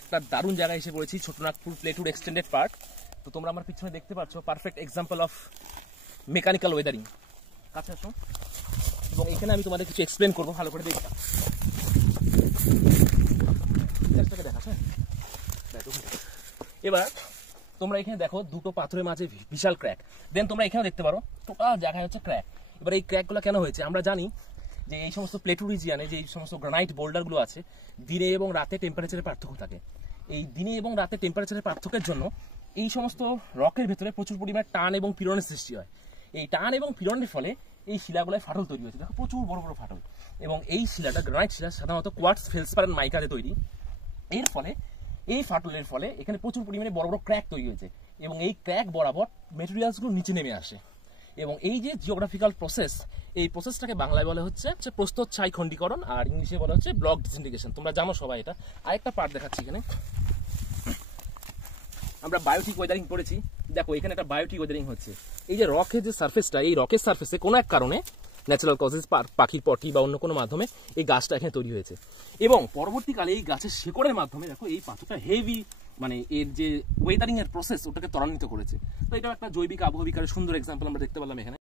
একটা দারুণ জায়গায় এসে পড়েছি, ছোটনাগপুর প্লেটুর এক্সটেন্ডেড পার্ক। তো তোমরা আমার পিছনে দেখতে পাচ্ছ perfect example of mechanical Wuthering. কাছে আসো এবং এখানে আমি তোমাদের কিছু এক্সপ্লেন করবো, ভালো করে দেখবা। দেখাস, হ্যাঁ। এবার তোমরা এখানে দেখো দুটো পাথরের মাঝে বিশাল ক্র্যাক। দেন তোমরা এখানেও দেখতে পারো টোটাল জায়গায় হচ্ছে ক্র্যাক। এবার এই ক্র্যাকগুলো কেন হয়েছে আমরা জানি যে এই সমস্ত প্লেটু রিজিয়ানে যে সমস্ত গ্রানাইট বোল্ডারগুলো আছে, দিনে এবং রাতে টেম্পারেচারের পার্থক্য থাকে। এই দিনে এবং রাতে টেম্পারেচারের পার্থক্যের জন্য এই সমস্ত রকের ভেতরে প্রচুর পরিমাণে টান এবং পীড়নের সৃষ্টি হয়। এই টান এবং পীড়নের ফলে এই শিলাগুলোয় ফাটল তৈরি হয়েছে, দেখো প্রচুর বড় বড় ফাটল। এবং এই শিলাটা গ্রানাইট শিলা সাধারণত কোয়ার্টজ ফেলসপার এন্ড মাইকাতে তৈরি। এর ফলে এই ফাটলের ফলে এখানে প্রচুর পরিমাণে বড় বড় ক্র্যাক তৈরি হয়েছে এবং এই ক্র্যাক বরাবর মেটেরিয়ালসগুলো নিচে নেমে আসে। এবং এই যে জিওগ্রাফিক্যাল প্রসেস, এই প্রসেসটাকে বাংলায় বলা হচ্ছে প্রস্থচ্ছায় খণ্ডীকরণ, আর ইংলিশে বলা হচ্ছে ব্লক ডিসইন্টিগ্রেশন। তোমরা জানো সবাই এটা। আরেকটা পার্ট দেখাচ্ছি এখানে, আমরা বায়োটিক ওয়েদারিং পড়েছি। দেখো এখানে একটা বায়োটিক ওয়েদারিং হচ্ছে। এই যে রকের যে সার্ফেসটা, এই রকের সার্ফেসে কোনো এক কারণে ন্যাচারাল কজেস, পাখির পটি বা অন্য কোনো মাধ্যমে এই গাছটা এখানে তৈরি হয়েছে এবং পরবর্তীকালে এই গাছের শেকড়ের মাধ্যমে দেখো এই পাথরটা হেভি, মানে এর যে ওয়েদারিং এর প্রসেস ওটাকে ত্বরান্বিত করেছে। তো এটা একটা জৈবিক আবহবিকারের সুন্দর এক্সাম্পল আমরা দেখতে পেলাম এখানে।